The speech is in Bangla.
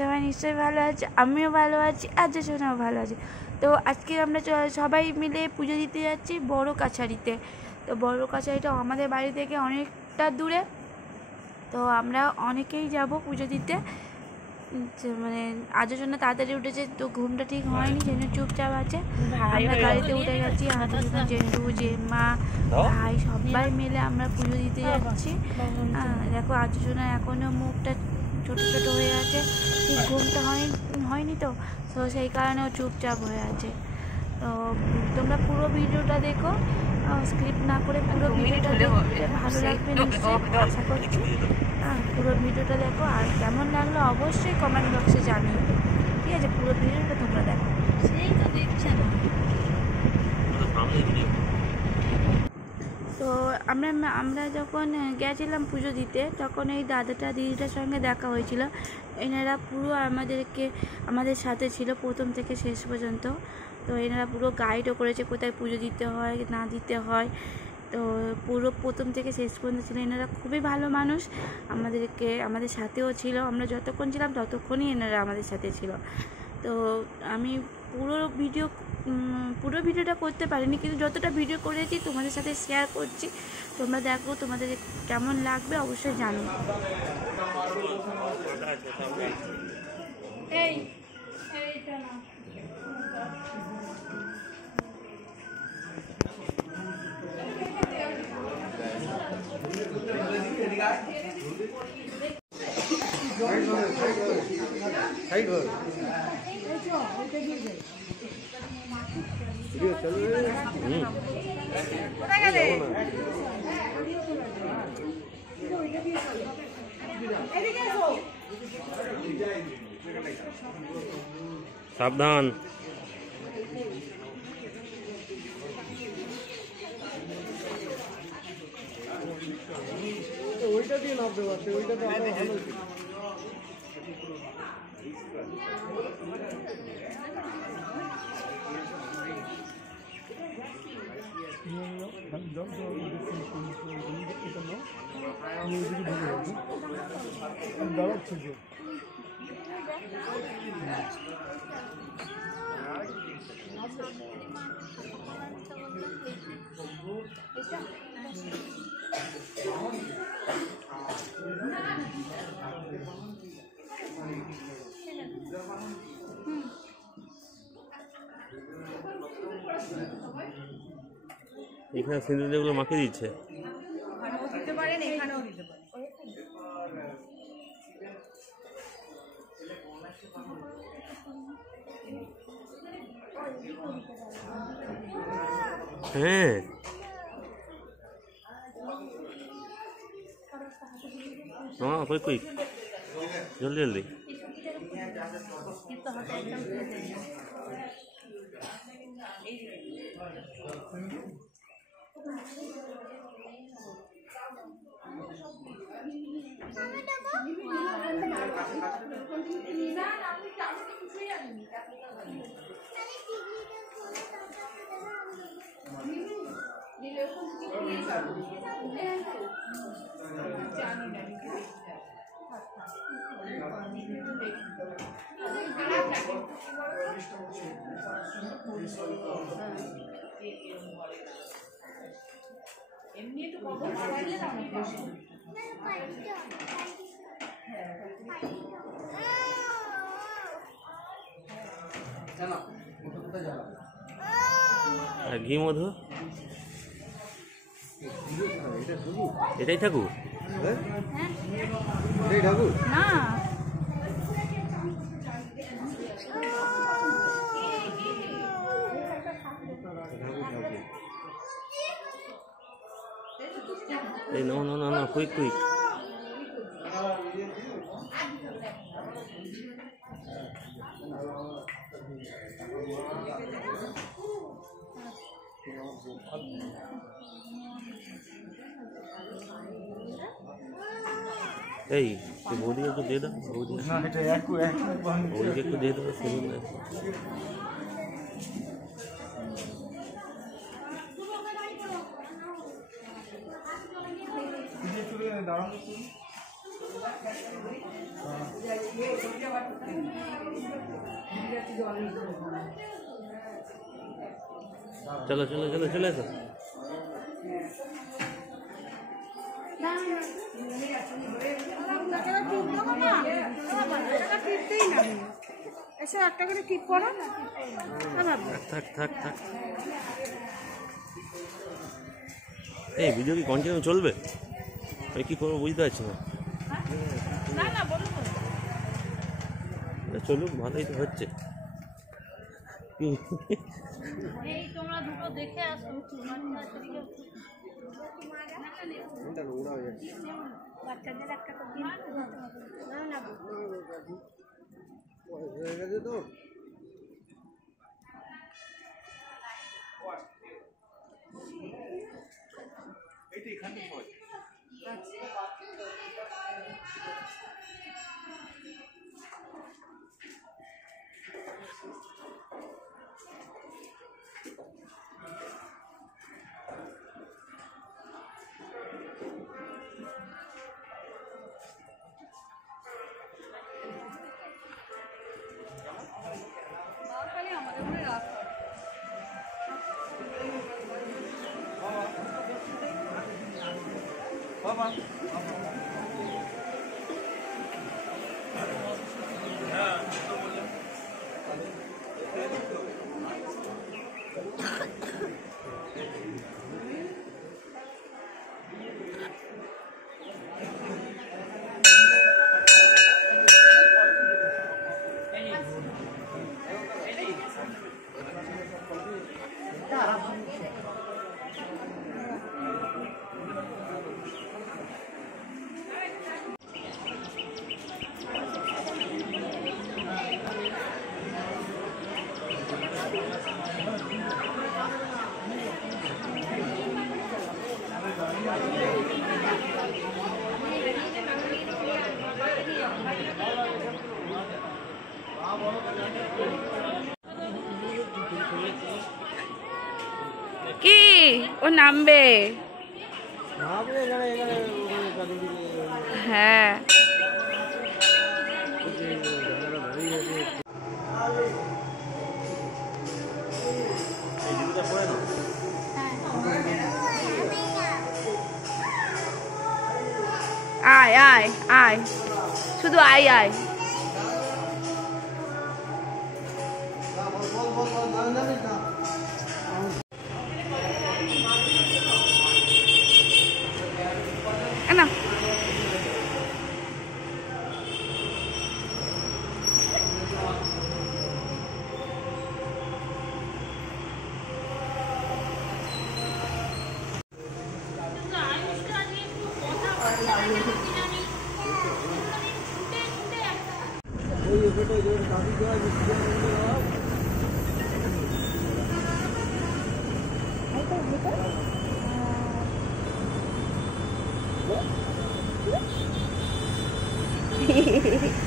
সবাই নিশ্চয়ই ভালো আছে, আমিও ভালো আছি, আর সোনাও ভালো আছে। তো আজকে আমরা সবাই মিলে পুজো দিতে যাচ্ছি বড় কাছারিতে। তো বড় কাছারিটা আমাদের বাড়ি থেকে অনেকটা দূরে, তো আমরা অনেকেই যাব পুজো দিতে। মানে আজের জন্য তাড়াতাড়ি উঠেছে, তো ঘুমটা ঠিক হয়নি, যেন চুপচাপ আছে। আমরা গাড়িতে উঠে গেছি, আজের জন্য জেঠু, জেম্মা, ভাই সবাই মিলে আমরা পুজো দিতে যাচ্ছি। দেখো আজের জন্য এখনও মুখটা ছোট ছোট হয়ে আছে, ঠিক ঘুমটা হয়নি তো সেই কারণেও চুপচাপ হয়ে আছে। তো তোমরা পুরো ভিডিওটা দেখো, স্ক্রিপ্ট না করে পুরো ভিডিওটা দেখতে ভালো লাগবে নিশ্চয়ই, আশা করছি। পুরো ভিডিওটা দেখো, আর কেমন লাগলো অবশ্যই কমেন্ট বক্সে জানিও, ঠিক আছে? পুরো ভিডিওটা তোমরা দেখো। সেই তো দেখছে না। তো আমরা যখন গেছিলাম পুজো দিতে, তখন এই দিদিটার সঙ্গে দেখা হয়েছিল। এনারা পুরো আমাদের সাথে ছিল প্রথম থেকে শেষ পর্যন্ত। তো এনারা পুরো গাইডও করেছে কোথায় পুজো দিতে হয় না দিতে হয়। তো পুরো প্রথম থেকে শেষ পর্যন্ত ছিল। এনারা খুবই ভালো মানুষ, আমাদের সাথেও ছিল। আমরা যতক্ষণ ছিলাম ততক্ষণই এনারা আমাদের সাথে ছিল। তো আমি পুরো ভিডিওটা করতে পারিনি, কিন্তু যতটা ভিডিও করেছি তোমাদের সাথে শেয়ার করছি। তোমরা দেখো, তোমাদের কেমন লাগবে অবশ্যই জানো। সাবধান। ওইটা দিয়ে নামতে পারছে, ওইটা তো ভালো। এখানে সিঁদুর যেগুলো মাখিয়ে দিচ্ছে, হ্যাঁ কই কই জলদি জলদি। আর ঘি মধু এটাই ঠাকুর, এটাই ঠাকুর না। এই no no no no quick quick. এই বৌদিকে একটু দিয়ে দাও, বৌদিকে একটু দিয়ে দেবো। দাঁড়ানো চলো চলো চলো চলে এসো। একটা করে টিপ করো। থাক থাক থাক। এই ভিডিও কি কন্টিনিউ চলবে? আমি কি করবো বুঝতে পারছি না। চলুক, ভালোই তো হচ্ছে। তোমরা দুটো দেখে আসো। বাচ্চাদের একটা হয়ে গেছে তো কি ও নামবে? হ্যাঁ আয় আয় আয়, শুধু আয় আয়। না Hehehe